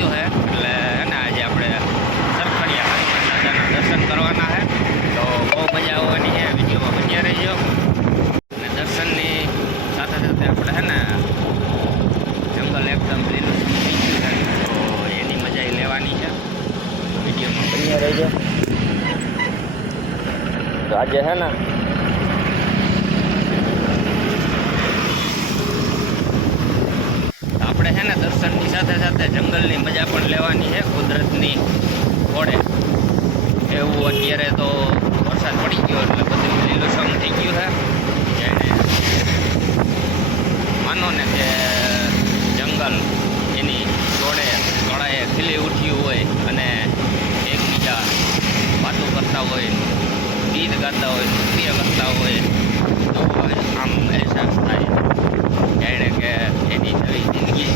ગયું છે એટલે એને આજે આપણે સરખડિયા હનુમાન દાદાના દર્શન કરવાના છે. તો બહુ મજા આવવાની છે, વિડીયોમાં બન્યા રહીજો. અને દર્શનની સાથે સાથે આપણે છે ને જંગલ એકદમ લીલું થઈ ગયું છે, તો એની મજા લેવાની છે. વિડીયોમાં બન્યા રહીજો. તો આજે છે ને આપણે છે ને દર્શનની સાથે સાથે જંગલની મજા પણ લેવાની છે, કુદરતની ઘોડે. એવું અત્યારે તો વરસાદ પડી ગયો એટલે બધું લીલુંછમ થઈ ગયું છે. એને માનો ને કે જંગલ એની જોડે ગળાએ ખીલી ઉઠ્યું હોય અને એકબીજા વાતો કરતા હોય, ગીત ગાતા હોય, નૃત્ય કરતા હોય, તો આમ અહેસાસ થાય જાણે કે એની નવી જિંદગી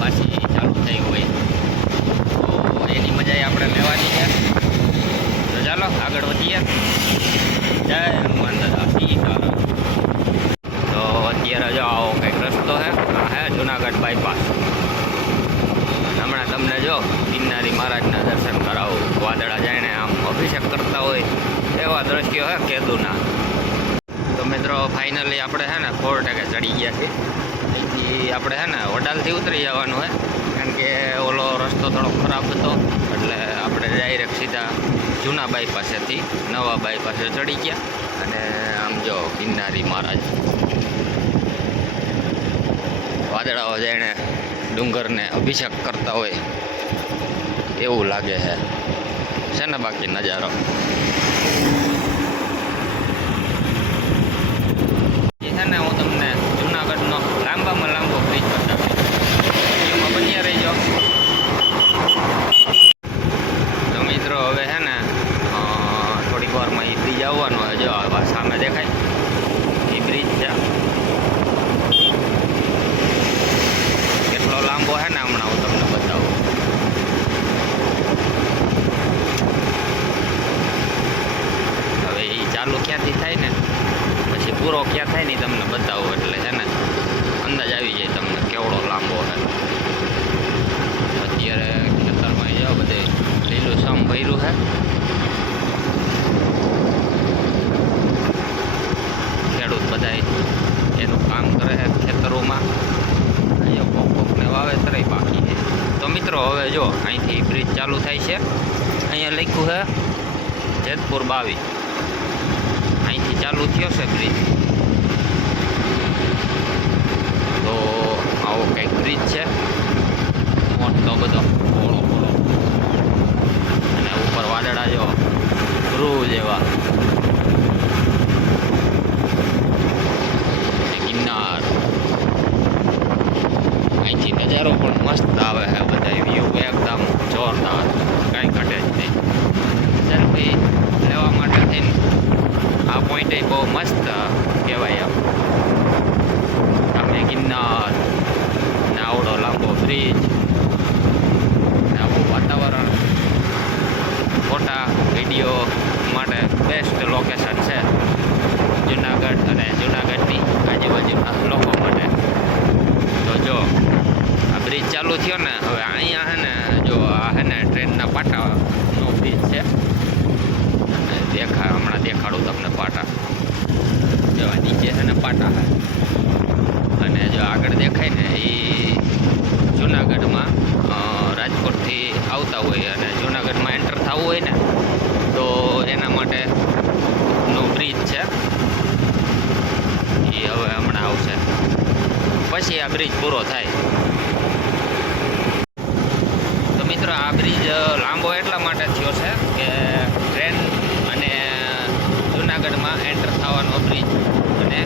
પાછી ચાલુ થઈ હોય. તો એની મજા આપણે લેવાની છે. તો ચાલો આગળ વધીએ. જય હનુમાન દાદા સીતારામ. તો અત્યારે જો આવો કંઈક રસ્તો હે જુનાગઢ બાયપાસ. હમણાં તમને જો ગિરનારી મહારાજના દર્શન કરાવું. વાદળા જાણે આમ અભિષેક કરતા હોય એવા દ્રશ્યો હે કેદુના. તો મિત્રો ફાઇનલી આપણે છે ને 4 ચડી ગયા છીએ. અહીંથી આપણે છે ને વડાલથી ઉતરી જવાનું હોય, કારણ કે ઓલો રસ્તો થોડો ખરાબ હતો એટલે આપણે ડાયરેક્ટ સીધા જૂના બાયપાસેથી નવા બાયપાસે ચડી ગયા. અને આમ જો ગિરનારી મહારાજ વાદળાઓ જાણે ડુંગરને અભિષેક કરતા હોય એવું લાગે છે ને બાકી નજારો. એ છે ને હું તમને જૂનાગઢનો લાંબામાં લાંબો બ્રિજ બતાવીશ. એમાં બન્યા રહીજો. તો મિત્રો હવે છે ને થોડીક વારમાં એ બ્રિજ આવવાનો હોય. જો આવા સામે દેખાય એ બ્રિજ છે. કેટલો લાંબો છે ને હમણાં હું તમને બતાવું. હવે એ ચાલુ ક્યાંથી થાય ને પછી પૂરો ક્યાં થાય ને તમને બતાવું, એટલે છે ને અંદાજ આવી જાય તમને કેવડો લાંબો છે. અત્યારે ખેતરમાં જાઓ બધે લીલું સમ ભર્યું છે. ખેડૂત બધા એનું કામ કરે છે ખેતરોમાં. અહીંયા કોકને વાવેતર બાકી છે. તો મિત્રો હવે જો અહીંથી બ્રિજ ચાલુ થાય છે. અહીંયા લખ્યું છે જેતપુર 22. અહીંથી ચાલુ થયો છે બ્રિજ. તો આવો કંઈક બ્રિજ છે મોટો બધો પોળો અને ઉપર વાદળા જો ધ્રુવ જેવા. ગિરનાર અહીંથી નજારો પણ મસ્ત આવે છે. બધા વ્યૂ એકદમ જોરદાર, કાંઈ ઘટે જ નહીં. સેલ્ફી લેવા માટે થઈને આ પોઈન્ટ બહુ મસ્ત કહેવાય. આમ ગિરનાર ને આવડો લાંબો બ્રિજ ને આવું વાતાવરણ, ફોટા વિડીયો માટે બેસ્ટ લોકેશન છે જુનાગઢ અને જુનાગઢની આજુબાજુના લોકો માટે. તો જો આ બ્રિજ ચાલુ થયો ને હવે અહીંયા છે ને જો આ છે ને ટ્રેનના પાટાનો બ્રિજ છે. હમણાં દેખાડું તમને પાટા. જો નીચે છે ને પાટા છે અને જો આગળ દેખાય ને એ જુનાગઢમાં રાજકોટથી આવતા હોય અને જુનાગઢમાં એન્ટર થવું હોય ને તો એના માટેનું બ્રિજ છે. એ હવે હમણાં આવશે પછી આ બ્રિજ પૂરો થાય. તો મિત્રો આ બ્રિજ લાંબો એટલા માટે થયો છે કે ટ્રેન અને જુનાગઢમાં એન્ટર થવાનો બ્રિજ અને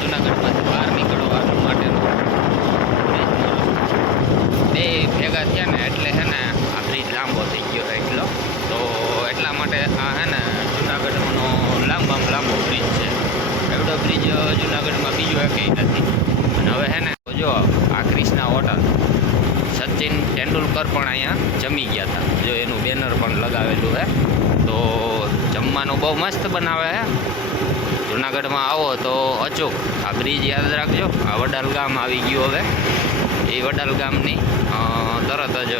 જુનાગઢમાંથી બહાર નીકળવા માટેનો બ્રિજનો બે ભેગા થયા ને એટલે છે ને આ બ્રિજ લાંબો થઈ ગયો એટલો. તો એટલા માટે આ છે ને જુનાગઢનો લાંબામાં લાંબો બ્રિજ છે. એવડો બ્રિજ જુનાગઢમાં બીજો એકેય નથી. અને હવે છે ને જો આ ક્રિષ્ના હોટલ, સચિન તેંડુલકર પણ અહીંયા જમી ગયા હતા. જો એનું બેનર પણ લગાવેલું છે. તો જમવાનું બહુ મસ્ત બનાવે છે. જુનાગઢમાં આવો તો અચૂક આ બ્રિજ યાદ રાખજો. આ વડાલ ગામ આવી ગયું. હવે એ વડાલ ગામની તરત જ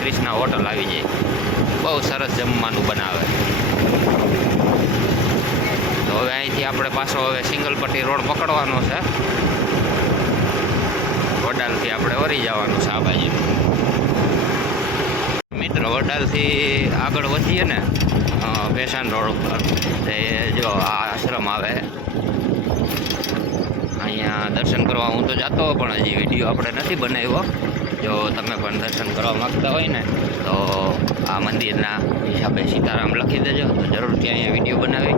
ક્રિષ્ના હોટલ આવી જાય. બહુ સરસ જમવાનું બનાવે. તો હવે અહીંથી આપણે પાછો હવે સિંગલપટ્ટી રોડ પકડવાનો છે. વડાલથી આપણે વળી જવાનું છે આ બાજુ. મિત્રો વડાલથી આગળ વધીએ ને ભેસાણ રોડ ઉપર તે જો આ આશ્રમ આવે. અહીંયા દર્શન કરવા હું તો જતો પણ હજી વિડીયો આપણે નથી બનાવ્યો. જો તમે પણ દર્શન કરવા માગતા હોય ને તો આ મંદિરના હિસાબે સીતારામ લખી દેજો તો જરૂરથી અહીંયા વિડીયો બનાવી.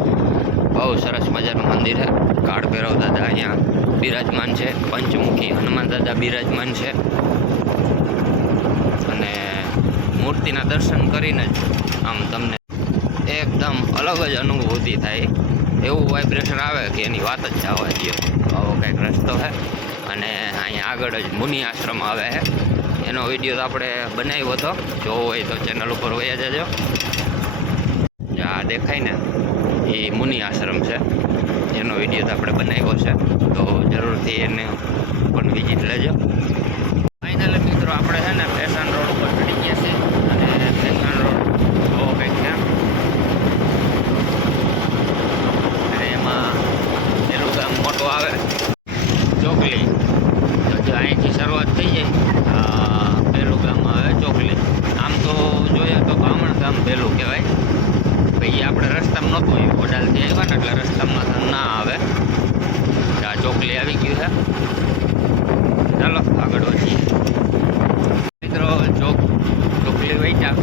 બહુ સરસ મજાનું મંદિર છે. કાળ ભૈરવ દાદા અહીંયા બિરાજમાન છે. પંચમુખી હનુમાન દાદા બિરાજમાન છે. અને મૂર્તિના દર્શન કરીને જ આમ તમને એકદમ અલગ જ અનુભૂતિ થાય. એવું વાઇબ્રેશન આવે કે એની વાત જ જવા દો. આવો કંઈક રસ્તો છે. અને અહીંયા આગળ જ મુનિ આશ્રમ આવે છે. એનો વિડીયો તો આપણે બનાવ્યો હતો. જોવો હોય તો ચેનલ ઉપર વયા જજો. આ દેખાય ને એ મુનિ આશ્રમ છે. એનો વિડીયો તો આપણે બનાવ્યો છે. તો જરૂરથી એને પણ વિઝિટ લેજો. ફાઇનલી મિત્રો આપણે છે ને ભેસાણ રોડ ઉપર ચડી ગયા છે. અને ભેસાણ રોડ બહુ કંઈક છે. અને એમાં પેલું ગામ મોટું આવે ચોકલી. તો જો અહીંથી શરૂઆત થઈ જાય પેલું ગામ આવે ચોકલી. આમ તો જોઈએ તો બામણ ગામ પેલું કહેવાય. ભાઈ આપણે રસ્તામાં નહોતું આવ્યું. વડાલથી આવ્યા ને એટલે રસ્તામાં ના આવે. આ ચોકલી આવી ગયું છે. ચાલો આગળ વધીએ. મિત્રો ચોકલી વૈચા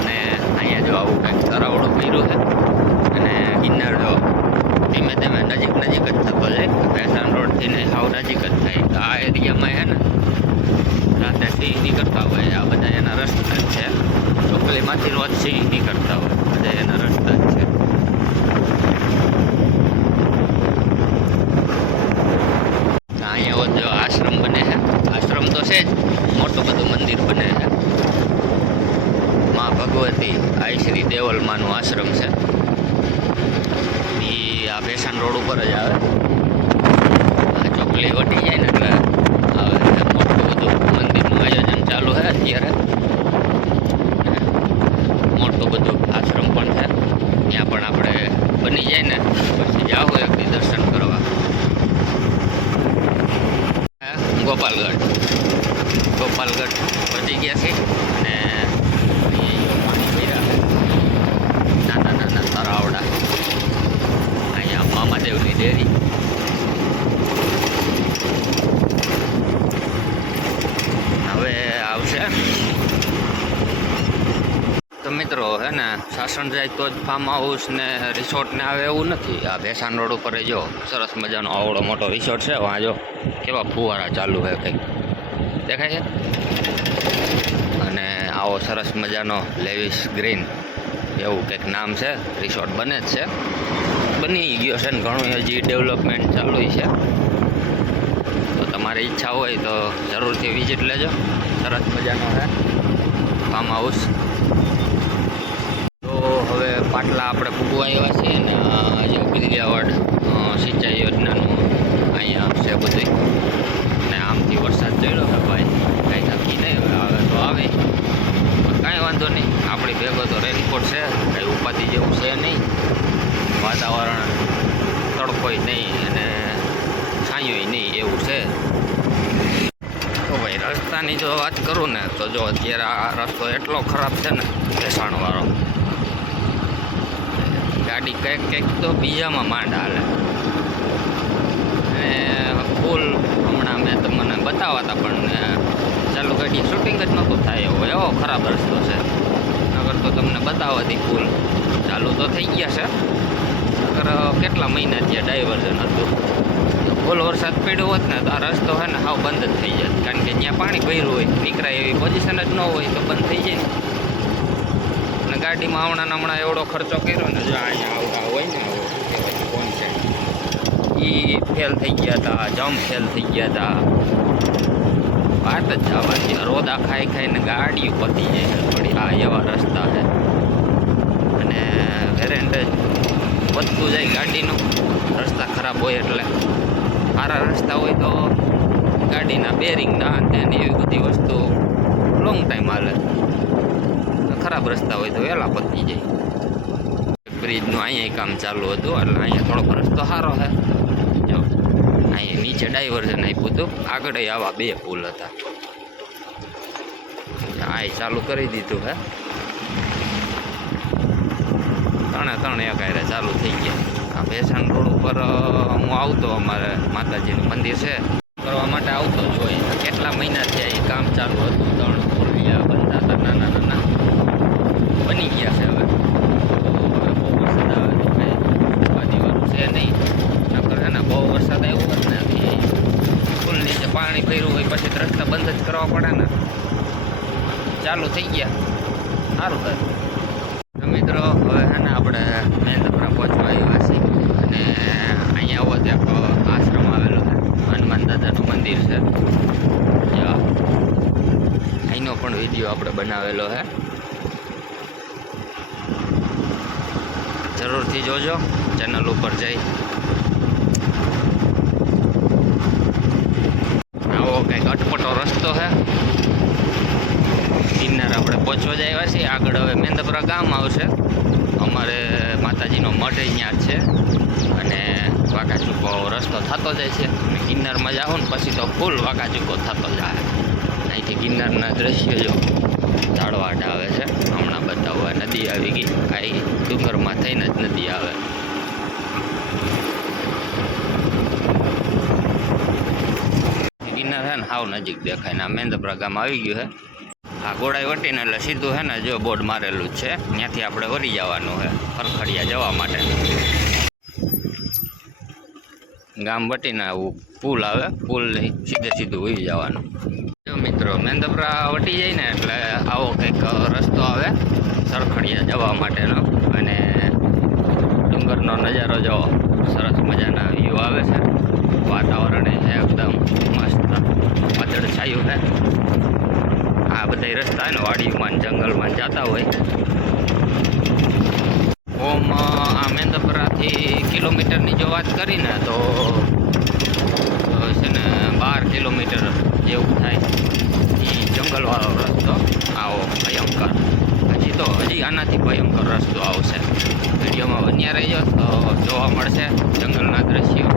અને અહીંયા જો આવું કંઈક તરાવડું કર્યું છે. અને ગિરનાર જો ધીમે ધીમે નજીક જ થતો જાય. ભેસાણ રોડથી ને સાવ નજીક જ થાય. તો આ એરિયામાં છે ને રાતે સિંહ નીકળતા હોય. આ બધા એના રસ્તા જ છે. ચોકલીમાંથી રોજ સિંહ નીકળતા હોય. બધા એના રસ્તા જ છે. અહીંયા જો આશ્રમ બને છે. આશ્રમ તો છે જ, મોટું બધું મંદિર બને છે. માં ભગવતી આઈ દેવલમાનું આશ્રમ છે. એ આ ભેસાણ રોડ ઉપર જ આવે. આ ચોકલી વટી જાય ને એટલે આવે. મોટું બધું મંદિરનું આયોજન ચાલુ છે અત્યારે. મોટું બધું આશ્રમ પણ છે. ત્યાં પણ આપણે બની જાય ને પછી જાવ એક દર્શન કરવા. ગોપાલગઢ પહોંચી ગયા છે. અને પાણી પીરા નાના તરાવડા. અહીંયા મામાદેવની ડેરી. હવે આવશે તો મિત્રો હે ને સાસણ જાય તો જ ફાર્મ હાઉસ ને રિસોર્ટ ને આવે એવું નથી. આ ભેસાણ રોડ ઉપર જો સરસ મજાનો આવડો મોટો રિસોર્ટ છે. વાં જો કેવા ફુવારા ચાલુ છે કંઈક દેખાય છે. અને આવો સરસ મજાનો લેવિસ ગ્રીન એવું કંઈક નામ છે. રિસોર્ટ બને જ છે. બની ગયો છે ને ઘણું હજી ડેવલપમેન્ટ ચાલુ છે. તો તમારી ઈચ્છા હોય તો જરૂરથી વિઝિટ લેજો. સરસ મજાનો છે ફાર્મ હાઉસ. તો હવે પાટલા આપણે પૂગવા આવ્યા છીએ ને જે બિલિયાવડ સિંચાઈ યોજનાનું અહીંયા છે બધું. ને આમથી વરસાદ ચડ્યો છે ભાઈ, કંઈ નક્કી નહીં. હવે આવે તો આવે, કાંઈ વાંધો નહીં. આપણી ભેગો તો રેનકોટ છે, કંઈ ઉપાધિ જેવું છે નહીં. વાતાવરણ તડકોય નહીં અને છાંયોય નહીં એવું છે. તો ભાઈ રસ્તાની જો વાત કરું ને તો જો અત્યારે આ રસ્તો એટલો ખરાબ છે ને ભેસાણવાળો. ગાડી કંઈક તો બીજામાં માંડ હાલે. અને ફૂલ હમણાં મેં તમને બતાવવા હતા પણ ચાલુ ગાડી શૂટિંગ જ નહોતું થાય એવો ખરાબ રસ્તો છે. નગર તો તમને બતાવવાથી ફૂલ ચાલુ તો થઈ ગયા છે. નગર કેટલા મહિના ત્યાં ડાયવર્ઝન હતું. ફૂલ વરસાદ પડ્યો હોત ને તો આ રસ્તો છે ને હાવ બંધ જ થઈ જાય. કારણ કે જ્યાં પાણી ભર્યું હોય નીકળાય એવી પોઝિશન જ ન હોય તો બંધ થઈ જાય ને. અને ગાડીમાં હમણાં એવડો ખર્ચો કર્યો ને, જો અહીંયા આવતા હોય ને ફોન છે એ ફેલ થઈ ગયા હતા, જમ્પ ફેલ થઈ ગયા હતા. વાત જ જવા રોદા ખાઈને ગાડીઓ પતી જાય થોડી. આ એવા રસ્તા છે અને વેરેન્ટેજ વધતું જાય ગાડીનું. રસ્તા ખરાબ હોય એટલે. સારા રસ્તા હોય તો ગાડીના બેરિંગ ના તેની એવી બધી વસ્તુ લોંગ ટાઈમ હાલે. ખરાબ રસ્તા હોય તો વહેલા પતી જાય. બ્રિજનું અહીંયા કામ ચાલુ હતું એટલે અહીંયા થોડોક રસ્તો સારો છે. જો અહીંયા નીચે ડાયવર્ઝન આપ્યું હતું, આગળ આવા 2 પુલ હતા. આ ચાલુ કરી દીધું હે, 3 એક હારે ચાલુ થઈ ગયા. આ ભેસાણ રોડ ઉપર હું આવતો, અમારે માતાજીનું મંદિર છે કરવા માટે આવતો જ હોય. કેટલા મહિના થયા એ કામ ચાલુ હતું, 3 પુલિયા બનતા હતા, નાના નાના બની ગયા છે. હવે બહુ વરસાદ આવે તો કંઈ ઉપાધિવાળું છે નહીં. નકર છે ને બહુ વરસાદ આવ્યો હોત ને પુલ નીચે પાણી ભર્યું હોય પછી રસ્તા બંધ જ કરવા પડે ને. ચાલુ થઈ ગયા, સારું થાય. મિત્રો હવે છે ને આપણે મેંદપરા પહોંચવા આવ્યા છીએ અને અહીંયા આવો ત્યાં આશ્રમ આવેલો છે, હનુમાન દાદાનું મંદિર છે. અહીંનો પણ વિડીયો આપણે બનાવેલો છે, જરૂરથી જોજો ચેનલ ઉપર જઈ. આવો કંઈક અટપટો રસ્તો છે. ગિરનાર આપણે પહોંચવા જ આવ્યા છીએ. આગળ હવે મેંદપરા ગામ આવશે. અમારે માતાજીનો મઠ અહીંયા જ છે અને વાંકાચૂકો રસ્તો થતો જાય છે. અને ગિરનારમાં જાઓ ને પછી તો ફૂલ વાંકાચૂકો થતો જાય. અહીંથી ગિરનારના દ્રશ્ય જો ઝાડવાટ આવે છે. હમણાં બતાવવા નદી આવી ગઈ, કાંઈ ડુંગરમાં થઈને જ નદી આવે. ગિરનાર છે ને હાવ નજીક દેખાય ને આ મેંદપરા ગામ આવી ગયું છે. આ ગોળાઈ વટીને એટલે સીધું છે ને જો બોર્ડ મારેલું જ છે, ત્યાંથી આપણે વળી જવાનું છે ખરખડિયા જવા માટે. ગામ વટીને આવું પુલ આવે, પુલ લઈ સીધું વહી જવાનું. જો મિત્રો મેંદપરા વટી જાય ને એટલે આવો કંઈક રસ્તો આવે સરખડિયા જવા માટેનો. અને ડુંગરનો નજારો જો સરસ મજાના વ્યૂ આવે છે. વાતાવરણ એકદમ મસ્ત વાદળ છાયું છે. આ બધા રસ્તા ને વાડીમાં જંગલમાં જતા હોય. ઓમ આ મેંદપરાથી કિલોમીટરની જો વાત કરીને તો છે ને 12 કિલોમીટર જેવું થાય. એ જંગલવાળો રસ્તો આવો ભયંકર. હજી આનાથી ભયંકર રસ્તો આવશે. વિડીયોમાં બન્યા રહીજો તો જોવા મળશે જંગલના દ્રશ્યો.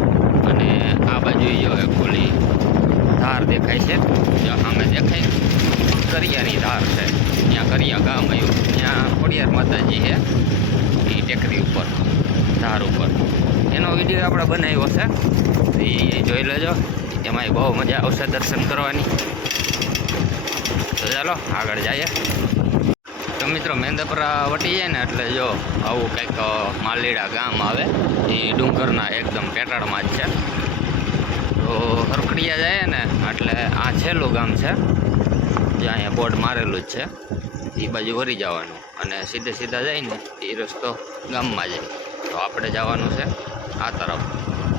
અને આ બાજુ જો એક ખુલ્લી ધાર દેખાય છે, જો સામે દેખાય કરિયાની ધાર છે. ત્યાં કરિયા ગામ આવ્યું, ત્યાં ખોડિયાર માતાજી છે એ ટેકરી ઉપર ધાર ઉપર. એનો વિડીયો આપણે બનાવ્યો છે, એ જોઈ લેજો. એમાંય બહુ મજા આવશે દર્શન કરવાની. તો ચાલો આગળ જઈએ. તો મિત્રો મેંદપરા વટી જાય ને એટલે જો આવું કંઈક માલીડા ગામ આવે. એ ડુંગરના એકદમ પેટાળમાં જ છે. તો હરખડિયા જાય ને એટલે આ છેલ્લું ગામ છે, જ્યાં અહીંયા બોર્ડ મારેલું જ છે. એ બાજુ વળી જવાનું અને સીધા જઈને એ રસ્તો ગામમાં જાય. તો આપણે જવાનું છે આ તરફ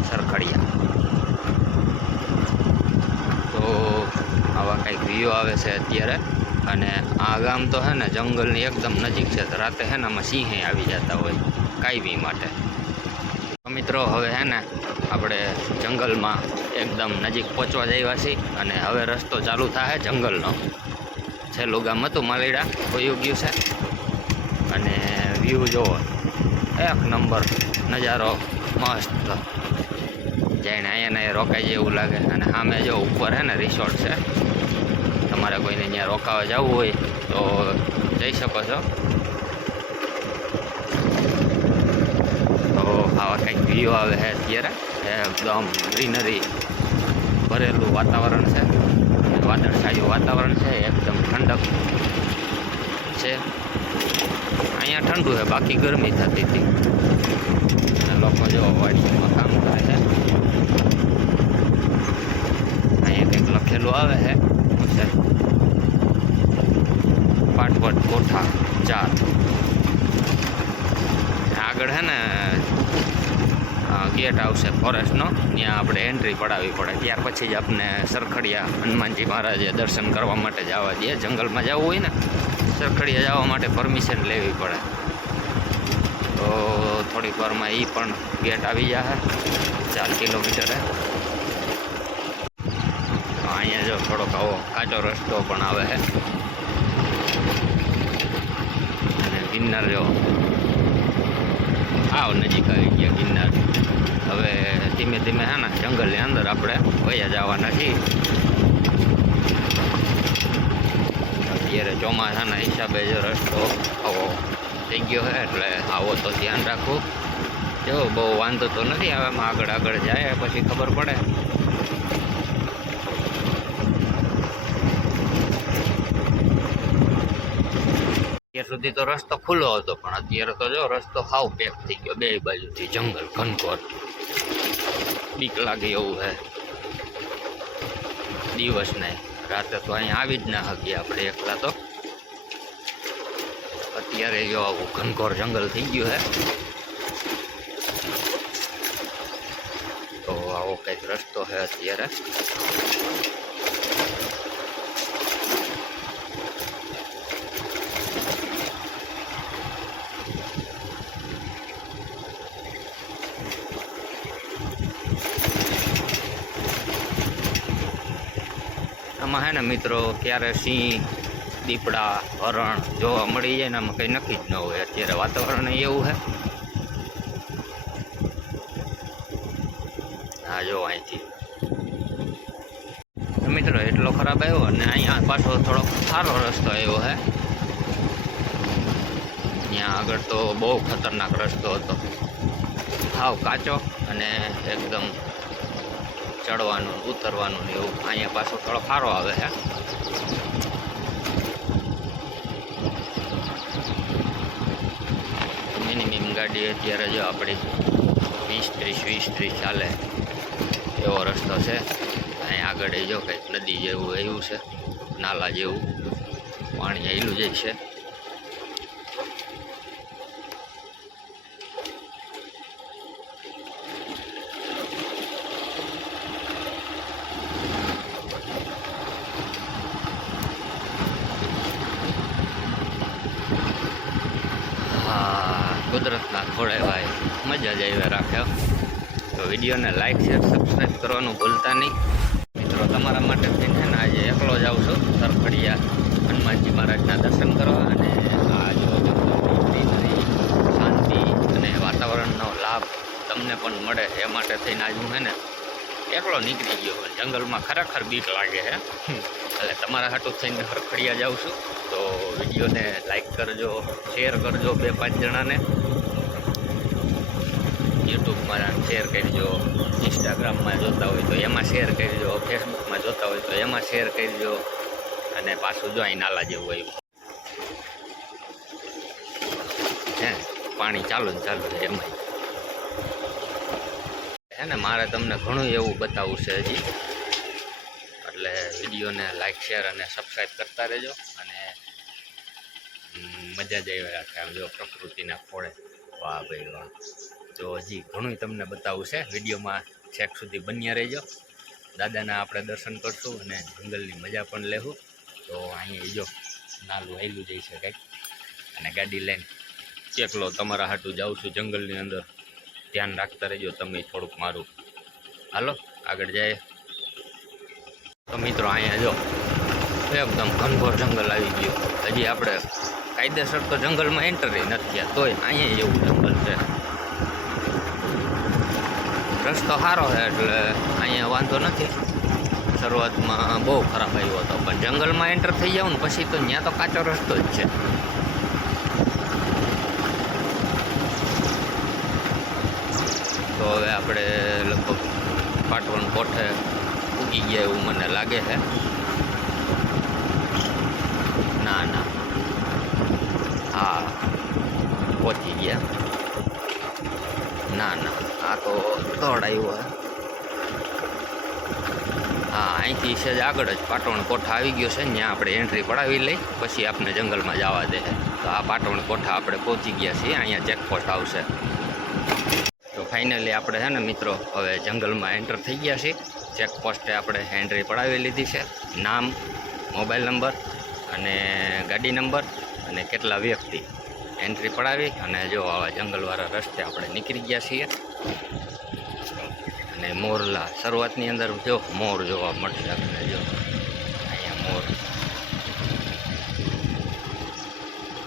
સરખડિયા. તો આવા કંઈક વ્યૂ આવે છે અત્યારે. અને આ ગામ તો છે ને જંગલની એકદમ નજીક છે. તો રાતે છે ને આમાં સિંહે આવી જતા હોય કાયમી માટે. મિત્રો હવે છે ને આપણે જંગલમાં એકદમ નજીક પહોંચવા જ આવ્યા છીએ અને હવે રસ્તો ચાલુ થાય જંગલનો. છેલ્લું ગામ હતું માલીડા વયું ગયું છે. અને વ્યૂ જોવો એક નંબર નજારો મસ્ત. જઈને અહીંયા રોકાઈ જાય એવું લાગે. અને સામે જો ઉપર છે ને રિસોર્ટ છે. તમારે કોઈને ત્યાં રોકાવા જવું હોય તો જઈ શકો છો. તો આવા કંઈક વ્યૂ આવે છે અત્યારે. એકદમ ગ્રીનરી ભરેલું વાતાવરણ છે. વાદળછાયું વાતાવરણ છે, એકદમ ઠંડક છે. અહીંયા ઠંડુ છે, બાકી ગરમી થતી હતી. લોકો જો વાડીમાં કામ કરે છે. અહીંયા કંઈક લખેલું આવે છે પાટવટ કોઠા 4. આગળ છે ને ગેટ આવશે ફોરેસ્ટનો, ત્યાં આપણે એન્ટ્રી પડાવવી પડે. ત્યાર પછી જ આપણે સરખડિયા હનુમાનજી મહારાજે દર્શન કરવા માટે જવા દઈએ. જંગલમાં જવું હોય ને સરખડિયા જવા માટે પરમિશન લેવી પડે. તો થોડીક વારમાં એ પણ ગેટ આવી જશે 4 કિલોમીટરે. અહીંયા જો થોડોક આવો કાચો રસ્તો પણ આવે છે. ગિરનાર જો આવ નજીક આવી ગયા ગિરનાર. હવે ધીમે ધીમે હે ને જંગલની અંદર આપણે વયા જવાના છીએ. અત્યારે ચોમાસાના હિસાબે જો રસ્તો આવો થઈ ગયો છે, એટલે આવો તો ધ્યાન રાખવું. જો બહુ વાંધો તો નથી આવે, એમાં આગળ આગળ જાય પછી ખબર પડે. અત્યાર સુધી તો રસ્તો ખુલ્લો હતો, પણ અત્યારે તો જો રસ્તો હાવ પેક થઈ ગયો, બે બાજુથી જંગલ ઘનઘોર. બીક લાગે એવું છે. દિવસ નહીં રાતે તો અહીંયા આવી જ ના શકીએ આપણે એકલા તો. અત્યારે જો આવું ઘનઘોર જંગલ થઈ ગયું છે. તો આવો કંઈક રસ્તો છે અત્યારે. આમાં હે ને મિત્રો ક્યારે સિંહ, દીપડા, હરણ જોવા મળી જાય ને આમાં કંઈ નક્કી જ ન હોય. અત્યારે વાતાવરણ એવું છે. હા જો અહીંથી મિત્રો એટલો ખરાબ આવ્યો, અને અહીંયા પાછો થોડોક સારો રસ્તો આવ્યો છે. ત્યાં આગળ તો બહુ ખતરનાક રસ્તો હતો, હાવ કાચો અને એકદમ ચડવાનું ઉતરવાનું ને એવું. અહીંયા પાછો થોડો સારો આવે છે. મિનિમમ ગાડી અત્યારે જો આપણી 20-30 ચાલે એવો રસ્તો છે. અહીં આગળ જો કંઈક નદી જેવું આવ્યું છે, નાલા જેવું પાણી આવેલું જાય છે. કુદરતના ખોળે ભાઈ મજા જ આવી રાખ્યો. તો વિડીયોને લાઈક શેર સબસ્ક્રાઈબ કરવાનું ભૂલતા નહીં મિત્રો. તમારા માટે થઈને ને આજે એકલો જ આવું છું સરખડિયા હનુમાનજી મહારાજના દર્શન કરવા. અને આ જો ગ્રીનરી, શાંતિ અને વાતાવરણનો લાભ તમને પણ મળે એ માટે થઈને આજ હું હે ને એકલો નીકળી ગયો. જંગલમાં ખરેખર બીક લાગે છે, એટલે તમારા હાટું થઈને સરખડિયા જાઉં છું. તો વિડીયોને લાઈક કરજો, શેર કરજો 2-5 જણાને. યુટ્યુબમાં શેર કરજો, ઇન્સ્ટાગ્રામમાં જોતા હોય તો એમાં શેર કરજો, ફેસબુકમાં જોતા હોય તો એમાં શેર કરજો. અને પાછું જો અહીં નાલા જેવું આવ્યું હે, પાણી ચાલુ ને ચાલુ છે એમાં હે ને. મારે તમને ઘણું એવું બતાવવું છે હજી, એટલે વિડીયોને લાઈક શેર અને સબસ્ક્રાઈબ કરતા રહેજો. અને મજા જ આવી રાખે આમ જો પ્રકૃતિના ખોળે. વાહ ભાઈ વાહ. તો હજી ઘણું તમને બતાવવું છે, વિડીયોમાં છેક સુધી બન્યા રહેજો. દાદાના આપણે દર્શન કરશું અને જંગલની મજા પણ લેવું. તો અહીંયા જો નાલું આવેલું જાય છે કંઈક, અને ગાડી લઈને એકલો તમારા હાટું જાઉં છું જંગલની અંદર. ધ્યાન રાખતા રહેજો તમે થોડુંક મારું. હાલો આગળ જાય. તો મિત્રો અહીંયા જો એકદમ ઘનઘોર જંગલ આવી ગયું. હજી આપણે કાયદેસર તો જંગલમાં એન્ટરી નથી થયા, તોય અહીંયા એવું જંગલ છે. રસ્તો સારો છે એટલે અહીંયા વાંધો નથી. શરૂઆતમાં બહુ ખરાબ આવ્યો હતો, પણ જંગલમાં એન્ટર થઈ જાવ ને પછી તો ત્યાં તો કાચો રસ્તો જ છે. તો હવે આપણે લગભગ પાટવણ કોઠે ઉગી ગયા એવું મને લાગે છે. ના ના, હા પહોંચી ગયા. ના ના, આ તો દોડ આવ્યો હે. હા અહીંથી છે જ આગળ જ પાટવણ કોઠા આવી ગયો છે. ત્યાં આપણે એન્ટ્રી પડાવી લઈ પછી આપણે જંગલમાં જવા દે. તો આ પાટવણ કોઠા આપણે પહોંચી ગયા છીએ. અહીંયા ચેકપોસ્ટ આવશે. તો ફાઇનલી આપણે છે ને મિત્રો હવે જંગલમાં એન્ટર થઈ ગયા છીએ. ચેકપોસ્ટે આપણે એન્ટ્રી પડાવી લીધી છે. નામ, મોબાઈલ નંબર અને ગાડી નંબર અને કેટલા વ્યક્તિ એન્ટ્રી પડાવી અને જો આવા જંગલવાળા રસ્તે આપણે નીકળી ગયા છીએ. અને મોરલા શરૂઆતની અંદર જો મોર જોવા મળશે આપણે. જો અહીંયા મોર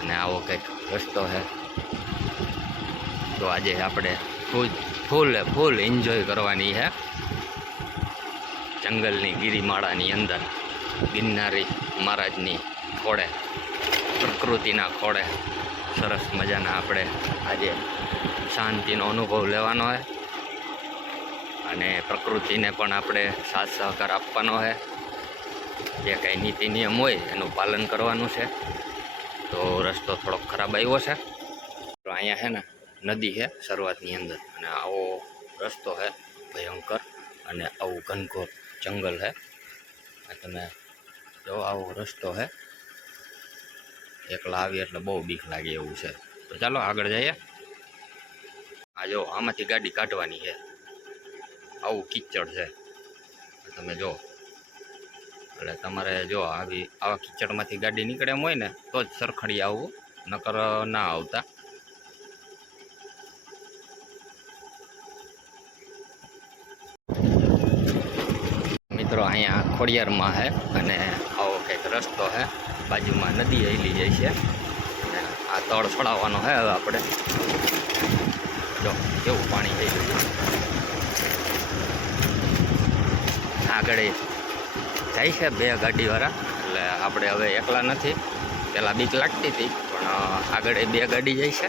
અને આવો કંઈક રસ્તો છે. તો આજે આપણે ફૂલ એન્જોય કરવાની છે જંગલની ગિરિમાળાની અંદર, ગિરનારી મહારાજની ખોળે, પ્રકૃતિના ખોળે સરસ મજાના આપણે આજે શાંતિનો અનુભવ લેવાનો છે અને પ્રકૃતિને પણ આપણે સાથ સહકાર આપવાનો છે. જે કાંઈ નીતિ નિયમ હોય એનું પાલન કરવાનું છે. તો રસ્તો થોડોક ખરાબ આવ્યો છે. તો અહીંયા છે ને નદી છે શરૂઆતની અંદર, અને આવો રસ્તો છે ભયંકર, અને આવું ઘનઘોર જંગલ છે. તમે જો આવો રસ્તો છે, એકલા આવી એટલે બહુ બીક લાગે એવું છે. તો ચાલો આગળ જઈએ. આ જો આમાંથી ગાડી કાઢવાની છે, આવું કિચડ છે તમે જો. એટલે તમારે જો આવા કિચડમાંથી ગાડી નીકળે એમ હોય ને તો જ સરખડી આવવું, નકર ના આવતા. મિત્રો અહીંયા ખોડિયારમાં છે અને આવો કંઈક રસ્તો છે, બાજુમાં નદી હેલી જાય છે અને આ તળ છોડાવવાનો છે. હવે આપણે જો કેવું પાણી થઈ ગયું. આગળ જાય છે 2 ગાડીવાળા, એટલે આપણે હવે એકલા નથી. પહેલાં બીક લાગતી હતી, પણ આગળ 2 ગાડી જાય છે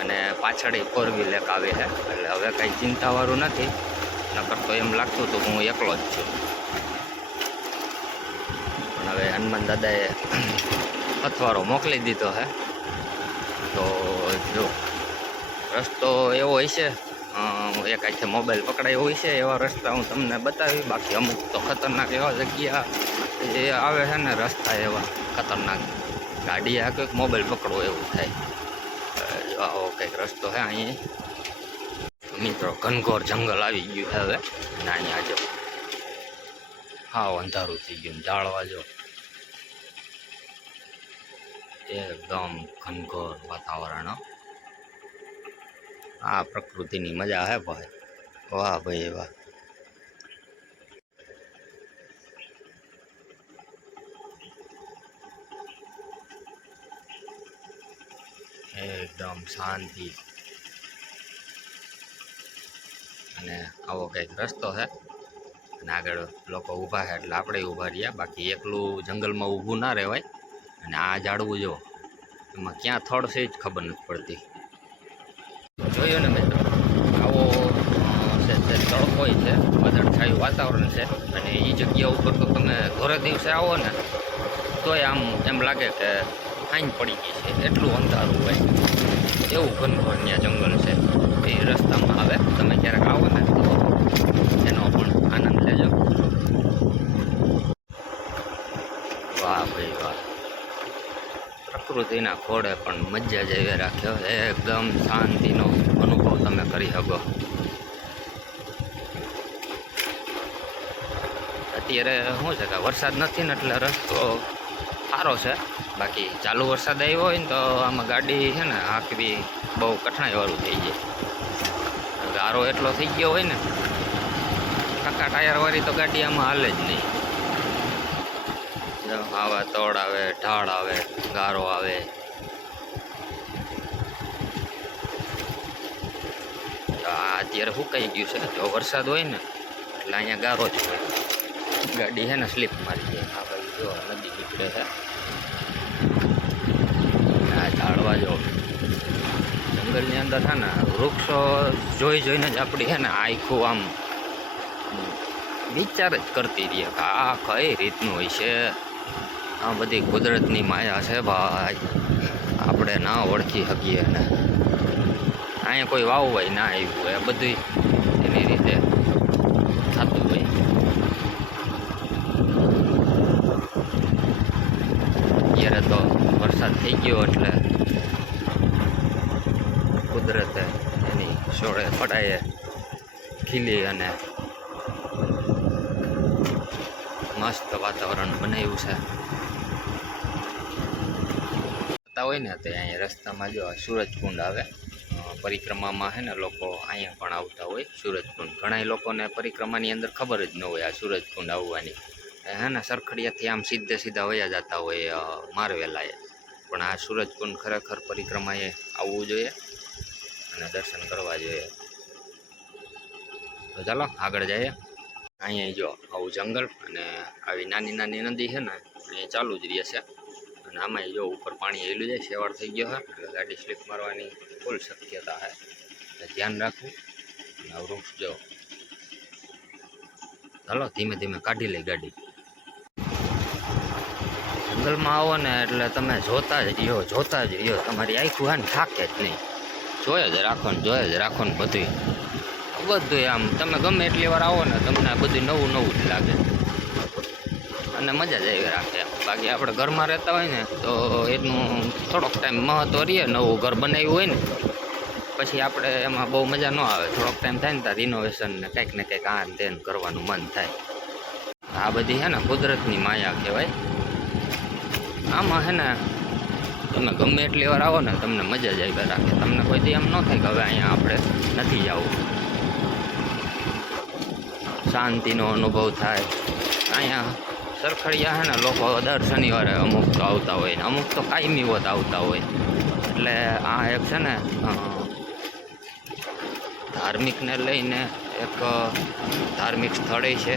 અને પાછળ 4 વ્હીલ એક આવે છે. એટલે હવે કાંઈ ચિંતાવાળું નથી, નકર તો એમ લાગતું હતું કે હું એકલો જ છું. પણ હવે હનુમાન દાદાએ અથવારો મોકલી દીધો છે. તો જો રસ્તો એવો હોય છે, એક હાથે મોબાઈલ પકડાયો હોય છે એવા રસ્તા હું તમને બતાવી. બાકી અમુક તો ખતરનાક એવા જગ્યા એ આવે છે ને, રસ્તા એવા ખતરનાક, ગાડી આ કંઈક મોબાઈલ પકડવો એવું થાય. આવો કંઈક રસ્તો છે અહીં. મિત્રો ઘનઘોર જંગલ આવી ગયું છે હવે, અને અહીંયા જો હા અંધારું થઈ ગયું, ઝાડવા જો એકદમ ઘનઘોર વાતાવરણ. આ પ્રકૃતિની મજા હે ભાઈ, વાહ ભાઈ વાહ. એકદમ શાંતિ. અને આવો કંઈક રસ્તો છે, અને આગળ લોકો ઊભા છે એટલે આપણે ઊભા રહ્યા. બાકી એકલું જંગલમાં ઊભું ના રહેવાય. અને આ ઝાડવું જો, એમાં ક્યાં થડ છે જ ખબર નથી પડતી. જોયું ને મિત્રો, આવો તડકો હોય છે, વાદળછાયું વાતાવરણ છે, અને એ જગ્યા ઉપર તો તમે ઘરે દિવસે આવો ને તોય આમ એમ લાગે કે ફાઈન પડી ગઈ છે, એટલું અંધારું હોય. એવું ઘનઘોર ત્યાં જંગલ છે. એ રસ્તામાં આવે, તમે ક્યારેક આવો ને તો એનો પણ આનંદ લેજો. વાહ ભાઈ વાહ, પ્રકૃતિના ખોળે પણ મજા જ એવી રાખ્યો. એકદમ શાંતિનો અનુભવ તમે કરી શકો. અત્યારે શું છે કે વરસાદ નથી ને એટલે રસ્તો સારો છે. બાકી ચાલુ વરસાદ આવ્યો હોય ને તો આમાં ગાડી છે ને હાંકવી બહુ કઠણાઈવાળું થઈ જાય. ગારો એટલો થઈ ગયો હોય ને, કાકા ટાયરવાળી તો ગાડી આમાં હાલે જ નહીં. આવા તળ આવે, ઢાળ આવે, ગારો આવે. અત્યારે સુકાઈ ગયું છે. જો વરસાદ હોય ને એટલે અહીંયા ગારો જ હોય, ગાડી છે ને સ્લીપ મારી જાય. આ બાજુ જો નદી નીકળે છે, આ ઝાડવા જો જંગલની અંદર છે ને, વૃક્ષો જોઈને જ આપણી છે ને આખું આમ વિચાર જ કરતી રહીએ કે આ કઈ રીતનું હોય છે. આ બધી કુદરતની માયા છે ભાઈ, આપણે ના ઓળખી શકીએ ને. અહીંયા કોઈ વાવ હોય ના આવ્યું હોય, બધું એની રીતે થતું હોય. અત્યારે તો વરસાદ થઈ ગયો એટલે કુદરતે એની સોળે પડાએ ખીલી અને મસ્ત વાતાવરણ બનાવ્યું છે. હોય ને તો અહીંયા રસ્તામાં જો સૂરજકુંડ આવે, પરિક્રમામાં છે ને લોકો અહીંયા પણ આવતા હોય સૂરજકુંડ. ઘણા લોકોને પરિક્રમાની અંદર ખબર જ ન હોય આ સૂરજકુંડ આવવાની. હે ને સરખડિયાથી આમ સીધા વયા જતા હોય મારવેલાએ, પણ આ સૂરજકુંડ ખરેખર પરિક્રમાએ આવવું જોઈએ અને દર્શન કરવા જોઈએ. તો ચાલો આગળ જઈએ. અહીંયા જો આવું જંગલ અને આવી નાની નાની નદી છે ને અહીંયા ચાલુ જ રહે છે. અને આમાં જો ઉપર પાણી હેલું જાય, શેવાળ થઈ ગયો છે એટલે ગાડી સ્લીપ મારવાની ફૂલ શક્યતા છે. ધ્યાન રાખવું. અને વૃક્ષ જો ચાલો ધીમે ધીમે કાઢી લઈ ગાડી. જંગલમાં આવો ને એટલે તમે જોતા જ રહ્યો. તમારી આખું હે ને થાકે જ નહીં. જોયા જ રાખો ને બધું આમ તમે ગમે એટલી વાર આવો ને તમને બધું નવું નવું જ લાગે અને મજા જ આવી રાખે. બાકી આપણે ઘરમાં રહેતા હોય ને તો એનું થોડોક ટાઈમ મહત્વ રહે. નવું ઘર બનાવ્યું હોય ને પછી આપણે એમાં બહુ મજા ન આવે. થોડોક ટાઈમ થાય ને ત્યાં રિનોવેશન ને કંઈક આ તેન કરવાનું મન થાય. આ બધી છે ને કુદરતની માયા કહેવાય. આમાં છે ને તમે ગમે એટલી વાર આવો ને તમને મજા જ આવી રાખે. તમને કોઈ દી એમ ન થાય કે હવે અહીંયા આપણે નથી જવું. શાંતિનો અનુભવ થાય. અહીંયા સરખડિયા છે ને લોકો દર શનિવારે અમુક તો આવતા હોય ને અમુક તો કાયમી હોત આવતા હોય. એટલે આ એક છે ને ધાર્મિકને લઈને એક ધાર્મિક સ્થળે છે.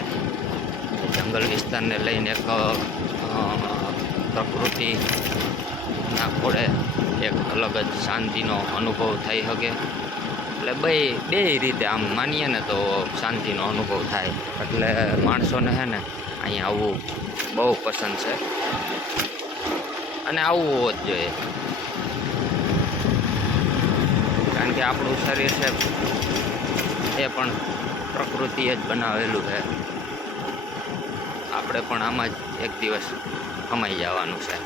જંગલ વિસ્તારને લઈને એક પ્રકૃતિના ખોળે એક અલગ જ શાંતિનો અનુભવ થઈ શકે. એટલે બે રીતે આમ માનીએ ને તો શાંતિનો અનુભવ થાય. એટલે માણસોને છે ને અહીંયા આવવું બહુ પસંદ છે અને આવવું જ જોઈએ. કારણ કે આપણું શરીર છે એ પણ પ્રકૃતિએ જ બનાવેલું છે. આપણે પણ આમાં જ એક દિવસ કમાઈ જવાનું છે.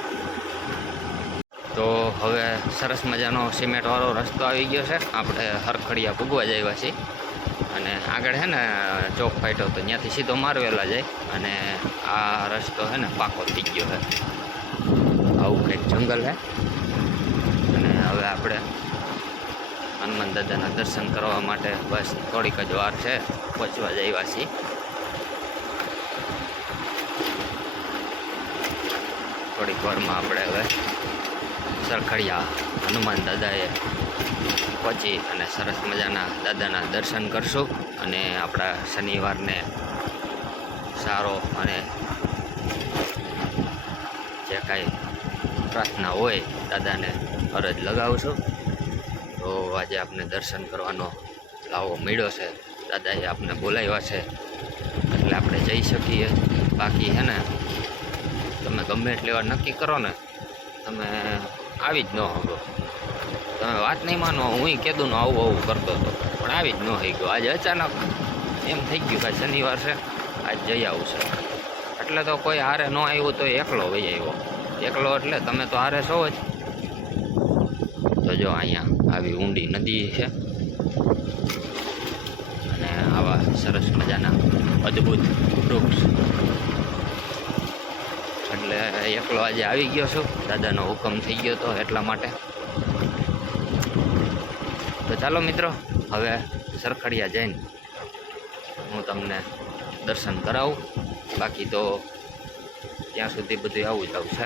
તો હવે સરસ મજાનો સિમેન્ટવાળો રસ્તો આવી ગયો છે. આપણે હરખડિયા પૂગવા જ આવ્યા છીએ. અને આગળ છે ને ચોક ફાટ્યો તો ત્યાંથી સીધો મારવેલા જાય અને આ રસ્તો છે ને પાકો થઈ ગયો છે. આવું કંઈક જંગલ છે. અને હવે આપણે હનુમાન દાદાના દર્શન કરવા માટે બસ થોડીક જ વાર છે, પહોંચવા જ આવ્યા છીએ. થોડીક વારમાં આપણે હવે સરખડિયા હનુમાન દાદાએ પહોંચી અને સરસ મજાના દાદાના દર્શન કરશું અને આપણા શનિવારને સારો અને જે કાંઈ પ્રાર્થના હોય દાદાને અરજ લગાવશું. તો આજે આપણે દર્શન કરવાનો લાવો મળ્યો છે. દાદાએ આપણે બોલાવ્યા છે એટલે આપણે જઈ શકીએ. બાકી છે ને તમે ગમે એટલી વાર નક્કી કરો ને તમે આવી જ ન શકો. તમે વાત નહીં માનો, હું કીધું ને આવું કરતો હતો પણ આવી જ ન થઈ ગયો. આજે અચાનક એમ થઈ ગયું કે શનિવાર છે આજ જઈ આવું છે. એટલે તો કોઈ હારે ન આવ્યું તો એકલો વહી આવ્યો. એકલો એટલે તમે તો હારે છો જ. તો જો અહીંયા આવી ઊંડી નદી છે અને આવા સરસ મજાના અદ્ભુત વૃક્ષ. એટલે એકલો આજે આવી ગયો છું. દાદાનો હુકમ થઈ ગયો હતો એટલા માટે. તો ચાલો મિત્રો, હવે સરખડિયા જઈને હું તમને દર્શન કરાવું. બાકી તો ત્યાં સુધી બધું આવું જ આવશે.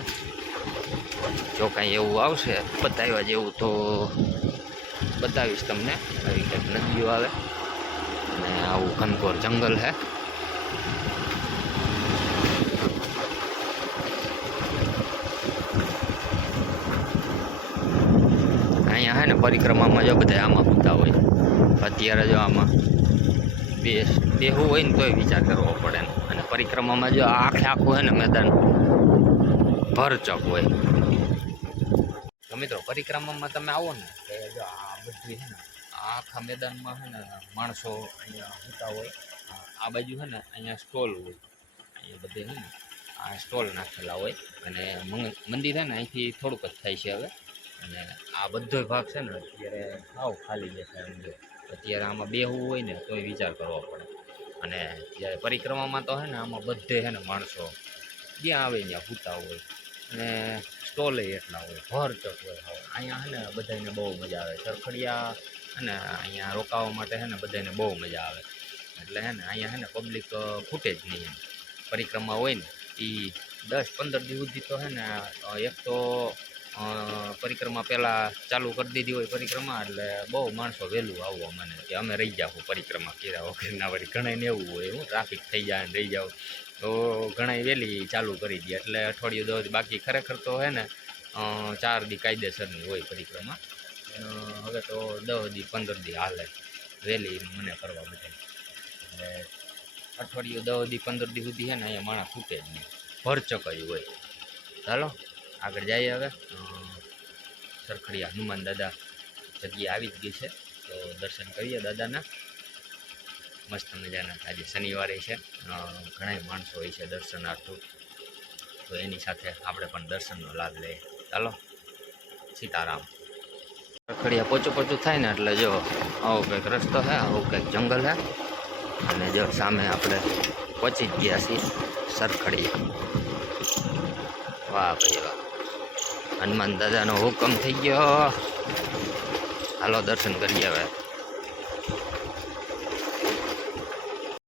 જો કાંઈ એવું આવશે બતાવ્યા જેવું તો બતાવીશ તમને. આવી કંઈક નદીઓ આવે અને આવું ઘનઘોર જંગલ છે. અહીંયા છે ને પરિક્રમામાં જો બધા આમાં હોતા હોય. અત્યારે જો આમાં બેહવું હોય ને તોય વિચાર કરવો પડે ને. અને પરિક્રમામાં જો આખું હોય ને મેદાન ભરચક હોય. તો મિત્રો પરિક્રમામાં તમે આવો ને કે જો આ બધું છે ને આખા મેદાનમાં છે ને માણસો અહીંયા હોતા હોય. આ બાજુ છે ને અહીંયા સ્ટોલ હોય. અહીંયા બધે છે ને આ સ્ટોલ નાખેલા હોય. અને મંદિર છે ને અહીંથી થોડુંક જ થાય છે હવે. અને આ બધો ભાગ છે ને અત્યારે આવ ખાલી દેખાય સમજો. અત્યારે આમાં બેહવું હોય ને તોય વિચાર કરવો પડે. અને જ્યારે પરિક્રમામાં તો છે ને આમાં બધે છે ને માણસો જ્યાં આવે ત્યાં સૂતા હોય અને સ્ટોલે એટલા હોય, ભરચક હોય. અહીંયા છે ને બધાને બહુ મજા આવે. સરખડિયા છે ને અહીંયા રોકાવા માટે છે ને બધાને બહુ મજા આવે. એટલે છે ને અહીંયા છે ને પબ્લિક ખૂટે જ નહીં. પરિક્રમા હોય ને એ 10-15 દિવસ સુધી તો છે ને એક તો પરિક્રમા પહેલાં ચાલુ કરી દીધી હોય પરિક્રમા, એટલે બહુ માણસો વહેલું આવવા મને કે અમે રહી જાઓ પરિક્રમા કર્યા વગરના. વળી ઘણાને એવું હોય, હું ટ્રાફિક થઈ જાય ને રહી જાઉં, તો ઘણા વહેલી ચાલુ કરી દે. એટલે અઠવાડિયું 10 દી બાકી ખરેખર તો હે ને 4 દી કાયદેસરની હોય પરિક્રમા. હવે તો 10 દી 15 દી હાલે વહેલી મને કરવા બધા. એટલે અઠવાડિયું 10 દી 15 દી સુધી છે ને અહીંયા માણસ ખૂટે જ નહીં, ભરચકાયું હોય. ચાલો આગળ જઈએ. હવે સરખડીયા હનુમાન દાદા જગ્યા આવી જ ગઈ છે, તો દર્શન કરીએ દાદાના. મસ્ત મજાના. આજે શનિવારે છે, ઘણા માણસો હોય છે દર્શનાર્થે, તો એની સાથે આપણે પણ દર્શનનો લાભ લઈએ. ચાલો, સીતારામ. સરખડીયા પોચું થાય ને એટલે જો આવો કંઈક રસ્તો છે, આવો કંઈક જંગલ છે, અને જો સામે આપણે પહોંચી જ ગયા છીએ સરખડીયા. વાહ ભાઈ વાહ, હનુમાન દાદાનો હુકમ થઈ ગયો. હાલો દર્શન કરીએ હવે.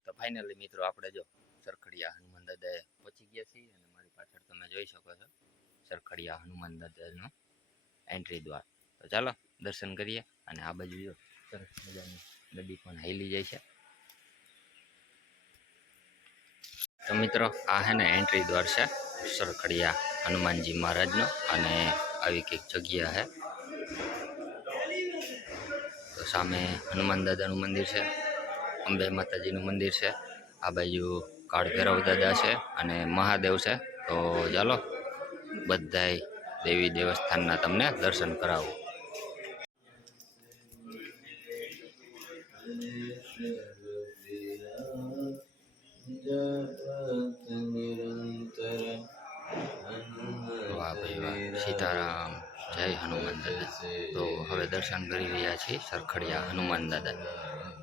તો ફાઇનલી મિત્રો આપણે જો સરખડીયા હનુમાન દાદાએ પહોંચી ગયા છીએ, અને મારી પાછળ તમે જોઈ શકો છો સરખડીયા હનુમાન દાદાનો એન્ટ્રી દ્વાર. તો ચાલો દર્શન કરીએ. અને આ બાજુ જો સરસ મજાની નદી પણ હાલી જાય છે. તો મિત્રો આ હે ને એન્ટ્રી દ્વાર છે સરખડીયા હનુમાનજી મહારાજનો, અને આવી કંઈક જગ્યા છે. તો સામે હનુમાન દાદાનું મંદિર છે, અંબે માતાજીનું મંદિર છે, આ બાજુ કાળ ભૈરવ દાદા છે અને મહાદેવ છે. તો ચાલો બધાય દેવી દેવસ્થાનના તમને દર્શન કરાવું. વાહ ભાઈ વાહ, સીતારામ, જય હનુમાન દાદા. તો હવે દર્શન કરી રહ્યા છીએ સરખડીયા હનુમાન દાદા.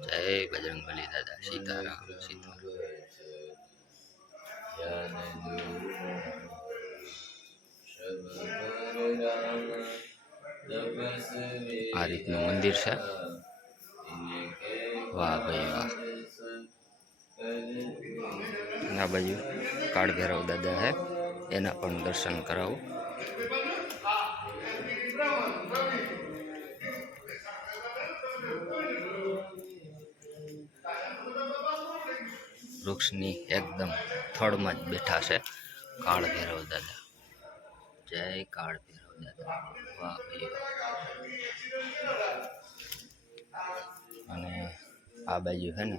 જય બજરંગબલી દાદા. સીતારામ સીતારામ. આ રીતનું મંદિર છે. વાહ ભાઈ વાહ. આ બાજુ કાળ ભૈરવ દાદા હે, એના પણ દર્શન કરાવું. વૃક્ષની એકદમ થડમાં જ બેઠા છે કાળ ભૈરવ દાદા. જય કાળ ભૈરવ દાદા. વાહ ભાઈ વાહ. અને આ બાજુ છે ને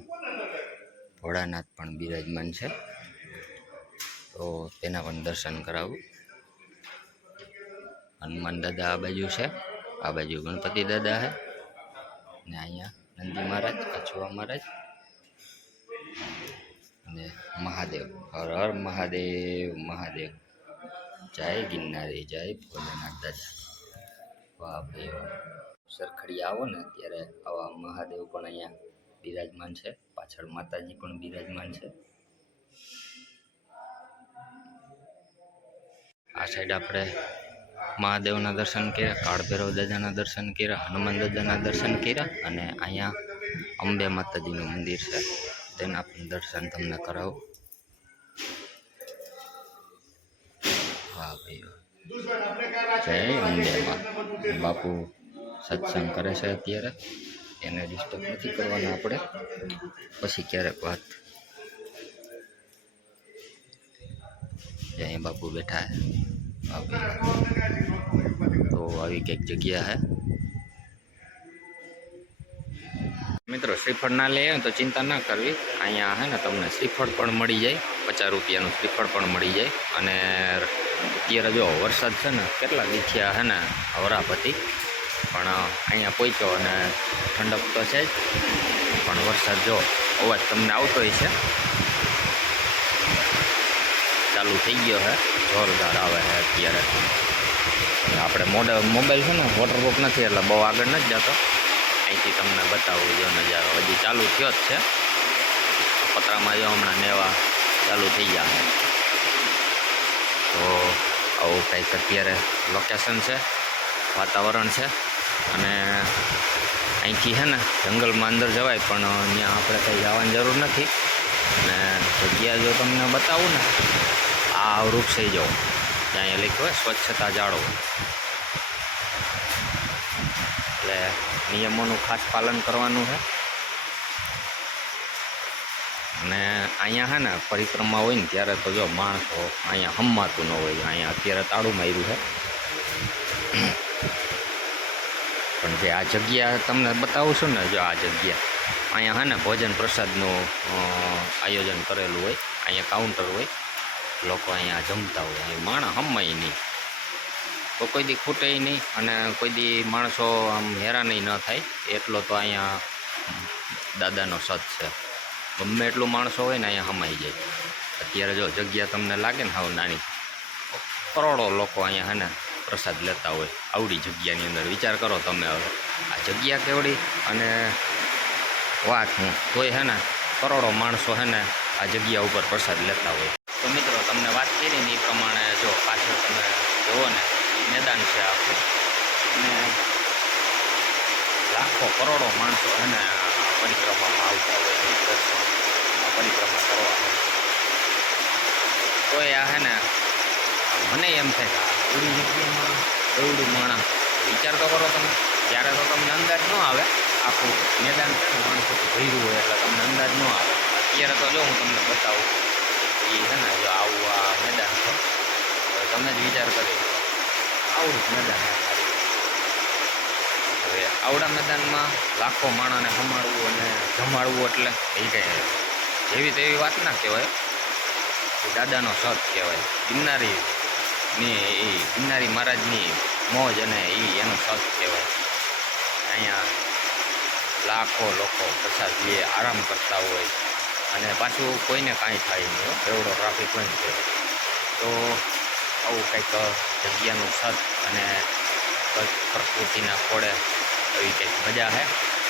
ભોળાનાથ પણ બિરાજમાન છે, તો તેના પણ દર્શન કરાવું. હનુમાન દાદા આ બાજુ છે, આ બાજુ ગણપતિ દાદા છે, ને અહીંયા નંદી મહારાજ, કછવા મહારાજ અને મહાદેવ. હર હર મહાદેવ મહાદેવ. જય ગિરનારી, જય ભોલેનાથ દાદા. વાહ ભાઈ વાહ. સરખડીયા આવો ને ત્યારે આવા મહાદેવ પણ અહીંયા બિરાજમાન છે, પાછળ માતાજી પણ બિરાજમાન છે. આ સાઈડ આપણે મહાદેવના દર્શન કર્યા, કાળ ભૈરવ દાદાના દર્શન કર્યા, હનુમાન દાદાના દર્શન કર્યા, અને અહીંયા અંબે માતાજીનું મંદિર છે, તેના પણ દર્શન તમને કરાવું. વાહ ભાઈ વાહ. જય અંબેમાં. બાપુ સત્સંગ કરે છે અત્યારે, એને ડિસ્ટર્બ નથી કરવાના આપણે, પછી ક્યારેક વાત. અહીં બાપુ બેઠા હે. તો આવી કંઈક જગ્યા હે. મિત્રો શ્રીફળ ના લઈએ તો ચિંતા ના કરવી, અહીંયા હે ને તમને શ્રીફળ પણ મળી જાય, 50 રૂપિયાનું શ્રીફળ પણ મળી જાય. અને અત્યારે જો વરસાદ છે ને કેટલા દીઠિયા હે ને વરાપતિ, પણ અહીંયા પહોંચ્યો અને ઠંડક તો છે જ, પણ વરસાદ જો અવાજ તમને આવતો હોય છે, ચાલુ થઈ ગયો છે, જોરદાર આવે છે અત્યારે. આપણે મોબાઈલ છે ને વોટરપ્રૂફ નથી એટલે બહુ આગળ નથી જતો, અહીંથી તમને બતાવું જો નજારો. હજી ચાલુ થયો જ છે, પતરામાં જો હમણાં નેવા ચાલુ થઈ ગયા. તો આવું કંઈક અત્યારે લોકેશન છે, વાતાવરણ છે. અને અહીંથી છે ને જંગલમાં અંદર જવાય, પણ ત્યાં આપણે કંઈ જવાની જરૂર નથી. અને જગ્યા જો તમને બતાવું ને, આ વૃક્ષ થઈ જાઓ ત્યાં અહીંયા લખ્યું હોય સ્વચ્છતા જાળવો. એટલે નિયમોનું ખાસ પાલન કરવાનું છે. અને અહીંયા છે ને પરિક્રમા હોય ને ત્યારે તો જો માણસો અહીંયા હમાતું ન હોય. અહીંયા અત્યારે તાળું માર્યું છે, પણ જે આ જગ્યા તમને બતાવું છું ને, જો આ જગ્યા અહીંયા છે ને ભોજન પ્રસાદનું આયોજન કરેલું હોય. અહીંયા કાઉન્ટર હોય, લોકો અહીંયા જમતા હોય. અહીં માણસ હમાય નહીં તો કોઈ દી ખૂટે નહીં, અને કોઈ દી માણસો આમ હેરાની ન થાય એટલો તો અહીંયા દાદાનો સત છે. ગમે એટલું માણસો હોય ને અહીંયા હમાઈ જાય. અત્યારે જો જગ્યા તમને લાગે ને હાવ નાની, કરોડો લોકો અહીંયા હે ને પ્રસાદ લેતા હોય આવડી જગ્યાની અંદર. વિચાર કરો તમે હવે આ જગ્યા કેવડી અને વાત હું તોય હે ને કરોડો માણસો હે ને આ જગ્યા ઉપર પ્રસાદ લેતા હોય. તો મિત્રો તમને વાત કરી ને એ પ્રમાણે જો પાછળ તમે જુઓ ને એ મેદાન છે આખું, અને લાખો કરોડો માણસો હે ને પરિક્રમામાં આવતા હોય, દર્શન પરિક્રમા કરવા. તો એ આ હે ને મને એમ થાય કે એવડી જગ્યામાં એવડું માણસ, વિચાર તો કરો તમે. ત્યારે તો તમને અંદાજ ન આવે, આખું મેદાન છે ને માણસો ભર્યું હોય એટલે તમને અંદાજ ન આવે. અત્યારે તો જો હું તમને બતાવું એ છે ને, જો આવું આ મેદાન છે તો તમે જ વિચાર કરી આવડું મેદાન છે. હવે આવડા મેદાનમાં લાખો માણસને સંભાળવું અને જમાડવું એટલે એ કંઈ જેવી તેવી વાત ના કહેવાય, એ દાદાનો સત કહેવાય. ગિરનારી મહારાજની મોજ અને એનો સત કહેવાય. અહીંયા લાખો લોકો પ્રસાદ લે, આરામ કરતા હોય, અને પાછું કોઈને કાંઈ થાય નહીં, એવડો ટ્રાફિક હોય ને. તો આવું કંઈક જગ્યાનું સત અને પ્રકૃતિના ખોળે એવી કંઈક મજા છે.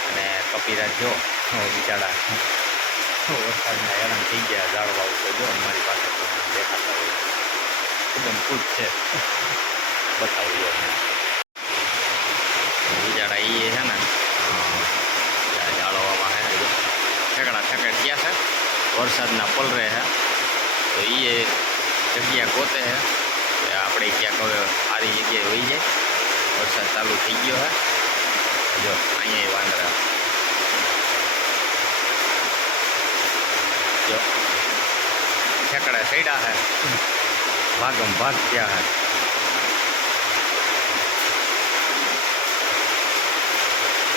અને કપિરાજ જો બિચારા વરસાદના હેરાન થઈ ગયા. ઝાડવાઓ તો જો અમારી પાસે દેખાતા હોય, એકદમ ખુશ છે. બતાવ્યું બિચારા એ છે ને ઝાડવામાં હે ઠેકડા ઠેકડ ગયા છે, વરસાદના પલરે છે. તો એ જગ્યા ગોતે છે કે આપણે ક્યાંક હવે સારી જગ્યાએ વહી જાય. વરસાદ ચાલુ થઈ ગયો છે, જો અહીંયા વાંદરા જો ઠેકડા સૈડા છે, ભાગમ ભાગ થયા છે.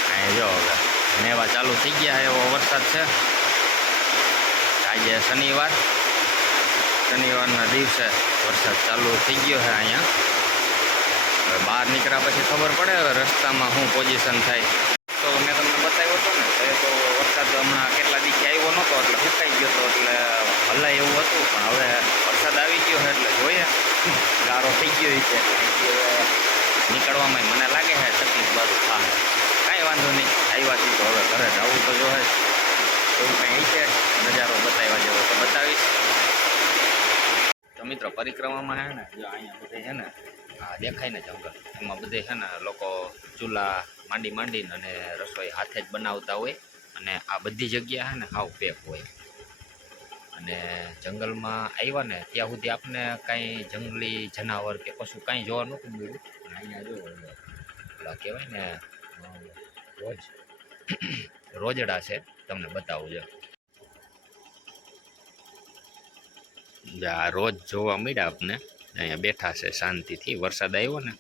અહીંયા જો હવે મેવા ચાલુ થઈ ગયા છે, એવો વરસાદ છે. આજે શનિવારના દિવસે વરસાદ ચાલુ થઈ ગયો છે અહીંયા. હવે બહાર નીકળ્યા પછી ખબર પડે હવે રસ્તામાં શું પોઝિશન થાય. તો મેં તમને બતાવ્યો હતો ને, તો વરસાદ હમણાં કેટલા દિવસથી આવ્યો નહોતો એટલે સુકાઈ ગયો હતો, એટલે હલાય એવું હતું. પણ હવે વરસાદ આવી ગયો છે એટલે જોઈએ, ગારો થઈ ગયો છે. હવે નીકળવામાં મને લાગે છે તકલીફ બાજુ થાય. કાંઈ વાંધો નહીં, આવ્યા છીએ તો હવે ઘરે જવું તો જોઈએ. એવું કંઈ છે નજારો બતાવ્યા જેવો તો બતાવીશ. તો મિત્રો પરિક્રમામાં છે ને, જો અહીંયા બધે છે ને આ દેખાય ને જંગલ, એમાં બધે છે ને લોકો ચૂલા માંડીને અને રસોઈ હાથે જ બનાવતા હોય. અને આ બધી જગ્યા છે ને હાવ પેક હોય. અને જંગલમાં આવ્યા ને ત્યાં સુધી આપણે કાંઈ જંગલી જનાવર કે પશુ કાંઈ જોવા નહોતું મળ્યું. પણ અહીંયા જો પેલા કહેવાય ને રોજડા છે, તમને બતાવું છે. આ રોજ જોવા મળ્યા આપને, અહીંયા બેઠા છે શાંતિથી. વરસાદ આવ્યો ને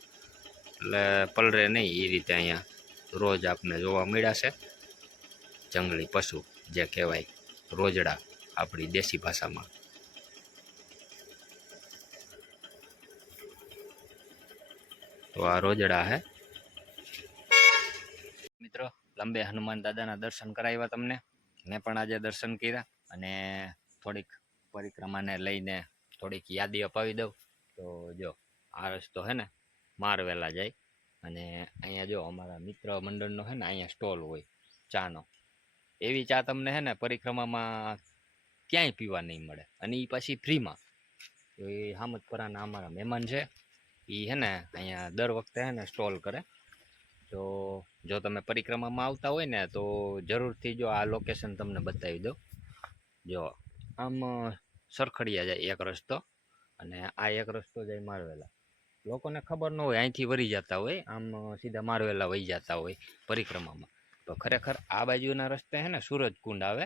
એટલે પલરે નહીં એ રીતે અહીંયા રોજ આપને જોવા મળ્યા છે. જંગલી પશુ જે કહેવાય રોજડા આપણી દેશી ભાષામાં. તો આ રોજડા હે મિત્રો. લંબે હનુમાન દાદાના દર્શન કરાવ્યા તમને. મેં પણ આજે દર્શન કર્યા, અને થોડીક પરિક્રમાને લઈને થોડીક યાદી અપાવી દઉં. તો જો આ રસ્તો હે ને મારવેલા જાય, અને અહીંયા જો અમારા મિત્ર મંડળનો હે ને અહીંયા સ્ટોલ હોય ચાનો. એવી ચા તમને હે ને પરિક્રમામાં ક્યાંય પીવા નહીં મળે, અને એ પાછી ફ્રીમાં. તો એ હામદપરાના અમારા મહેમાન છે, એ હે ને અહીંયા દર વખતે હે ને સ્ટોલ કરે. તો જો તમે પરિક્રમામાં આવતા હોય ને તો જરૂરથી જો આ લોકેશન તમને બતાવી દઉં. જો આમ સરખડિયા જાય એક રસ્તો, અને આ એક રસ્તો જાય મારવેલા. લોકોને ખબર ન હોય, અહીંથી વળી જતા હોય, આમ સીધા મારવેલા વહી જતા હોય પરિક્રમામાં. તો ખરેખર આ બાજુના રસ્તે હે ને સૂરજકુંડ આવે.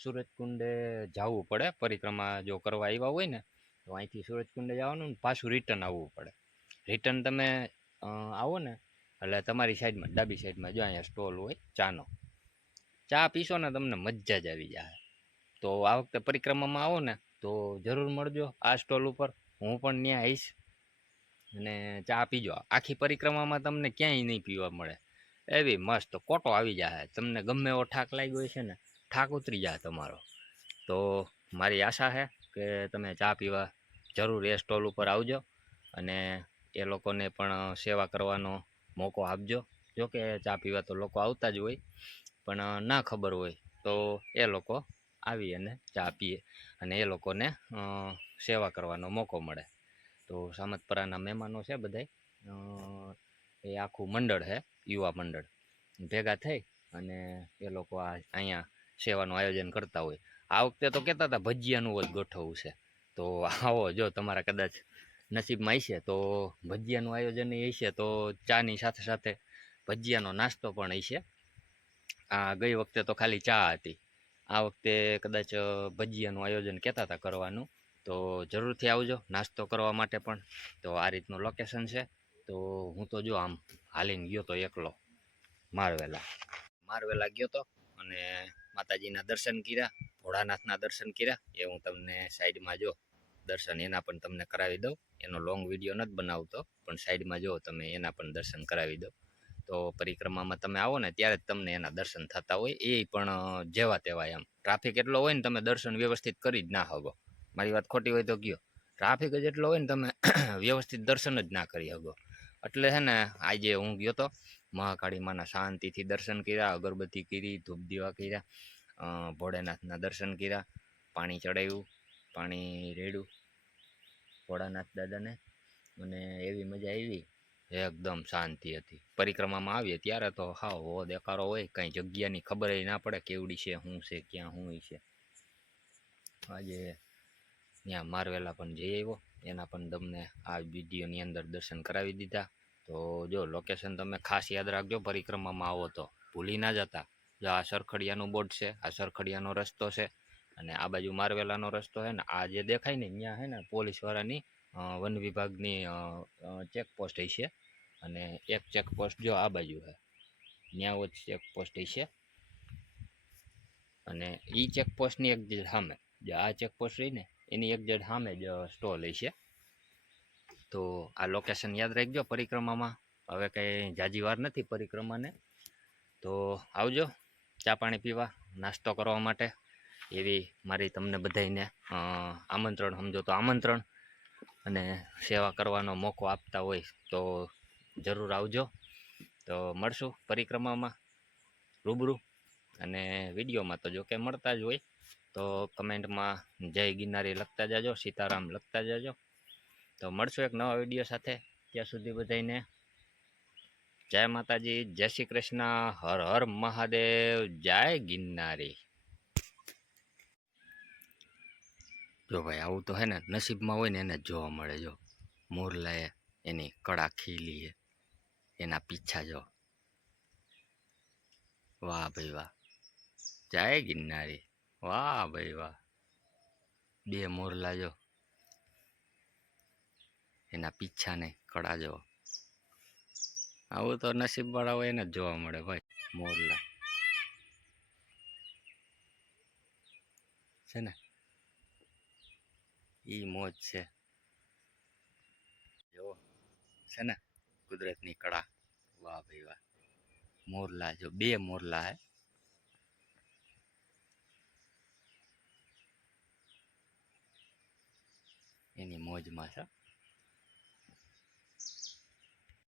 સૂરજકુંડે જવું પડે પરિક્રમા જો કરવા આવ્યા હોય ને, તો અહીંથી સૂરજકુંડે જવાનું ને પાછું રિટર્ન આવવું પડે. રિટર્ન તમે આવો ને એટલે તમારી સાઈડમાં ડાબી સાઈડમાં જો અહીંયા સ્ટોલ હોય ચાનો, ચા પીશો ને તમને મજા જ આવી જાય. તો આ વખતે પરિક્રમામાં આવો ને તો જરૂર મળજો આ સ્ટોલ ઉપર, હું પણ ત્યાં આવીશ. અને ચા પીજો, આખી પરિક્રમામાં તમને ક્યાંય નહીં પીવા મળે એવી મસ્ત કોટો આવી જાય. તમને ગમે એવો થાક લાગ્યો હોય છે ને, થાક ઉતરી જાય તમારો. તો મારી આશા છે કે તમે ચા પીવા જરૂર એ સ્ટોલ ઉપર આવજો અને એ લોકોને પણ સેવા કરવાનો મોકો આપજો. જોકે ચા પીવા તો લોકો આવતા જ હોય, પણ ના ખબર હોય તો એ લોકો આવી અને ચા પીએ અને એ લોકોને સેવા કરવાનો મોકો મળે. તો સામતપરાના મહેમાનો છે બધાય, એ આખું મંડળ છે, યુવા મંડળ ભેગા થઈ અને એ લોકો અહીંયા સેવાનું આયોજન કરતા હોય. આ વખતે તો કહેતા હતા ભજીયાનું જ ગોઠવવું છે. તો આવો, જો તમારા કદાચ નસીબમાં હશે તો ભજીયાનું આયોજન હશે, તો ચાની સાથે સાથે ભજીયાનો નાસ્તો પણ હશે. આ ગઈ વખતે તો ખાલી ચા હતી, આ વખતે કદાચ ભજીયાનું આયોજન કહેતા હતા કરવાનું. તો જરૂરથી આવજો નાસ્તો કરવા માટે પણ. તો આ રીતનું લોકેશન છે. તો હું તો જો આમ હાલીને ગયો તો એકલો મારવેલા ગયો તો અને માતાજીના દર્શન કર્યા, ભોળાનાથના દર્શન કર્યા. એ હું તમને સાઈડમાં જો દર્શન એના પણ તમને કરાવી દઉં. એનો લોંગ વિડીયો નથી બનાવતો, પણ સાઈડમાં જો તમે એના પણ દર્શન કરાવી દો. તો પરિક્રમામાં તમે આવો ને ત્યારે જ તમને એના દર્શન થતા હોય, એ પણ જેવા તેવા. એમ ટ્રાફિક એટલો હોય ને તમે દર્શન વ્યવસ્થિત કરી જ ના શકો. મારી વાત ખોટી હોય તો કયો, ટ્રાફિક જ એટલો હોય ને તમે વ્યવસ્થિત દર્શન જ ના કરી શકો. એટલે છે ને આજે હું ગયો તો મહાકાળી માના શાંતિથી દર્શન કર્યા, અગરબત્તી કરી, ધૂપ દીવા કર્યા, ભોળેનાથના દર્શન કર્યા, પાણી ચડાવ્યું, પાણી રેડ્યું ભોળાનાથ દાદાને, અને એવી મજા આવી, એકદમ શાંતિ હતી. પરિક્રમામાં આવીએ ત્યારે તો હાવ હો દેખારો હોય, કંઈ જગ્યાની ખબર ના પડે કેવડી છે, શું છે, ક્યાં શું છે. આજે ત્યાં મારવેલા પણ જઈ આવ્યો, એના પણ તમને આ વિડીયોની અંદર દર્શન કરાવી દીધા. તો જો લોકેશન તમે ખાસ યાદ રાખજો, પરિક્રમામાં આવો તો ભૂલી ના જતા. જો આ સરખડિયાનું બોર્ડ છે, આ સરખડિયાનો રસ્તો છે, અને આ બાજુ મારવેલાનો રસ્તો છે ને, આ જે દેખાય ને ત્યાં છે ને પોલીસવાળાની વન વિભાગની ચેકપોસ્ટ હશે. અને એક ચેકપોસ્ટ જો આ બાજુ છે, ત્યાં જ ચેકપોસ્ટ હશે. અને એ ચેકપોસ્ટની એક જે સામે જે આ ચેકપોસ્ટ રહી ને એની એક જડ સામે જ સ્ટોલ હશે. તો આ લોકેશન યાદ રાખજો પરિક્રમામાં. હવે કંઈ જાજી વાર નથી પરિક્રમાને, તો આવજો ચા પાણી પીવા, નાસ્તો કરવા માટે. એવી મારી તમને બધાને આમંત્રણ, સમજો તો આમંત્રણ. અને સેવા કરવાનો મોકો આપતા હોય તો જરૂર આવજો. તો મળશું પરિક્રમામાં રૂબરૂ, અને વિડીયોમાં તો જો કે મળતા જ હોય. તો કમેન્ટમાં જય ગિરનારી લખતા જાજો, સીતારામ લખતા જાજો. તો મળશું એક નવા વિડીયો સાથે. ત્યાં સુધી બધાને જય માતાજી, જય શ્રી કૃષ્ણ, હર હર મહાદેવ, જય ગિરનારી. જો ભાઈ આવું તો હે ને નસીબમાં હોય ને એને જોવા મળે. જો મોરલાએ એની કળા ખીલી છે, એના પીછા જો. વાહ ભાઈ વાહ, જય ગિરનારી, વાહ ભાઈ વાહ. બે મોરલા જો, એના પીછા ને કળા જો. આવું તો નસીબ વાળા હોય એને જ જોવા મળે ભાઈ, મોરલા છે ને, ઈ મોજ છે. જો છે ને કુદરતની કળા, વાહ ભાઈ વાહ. મોરલા જો, બે મોરલા હે, એની મોજમાં છે.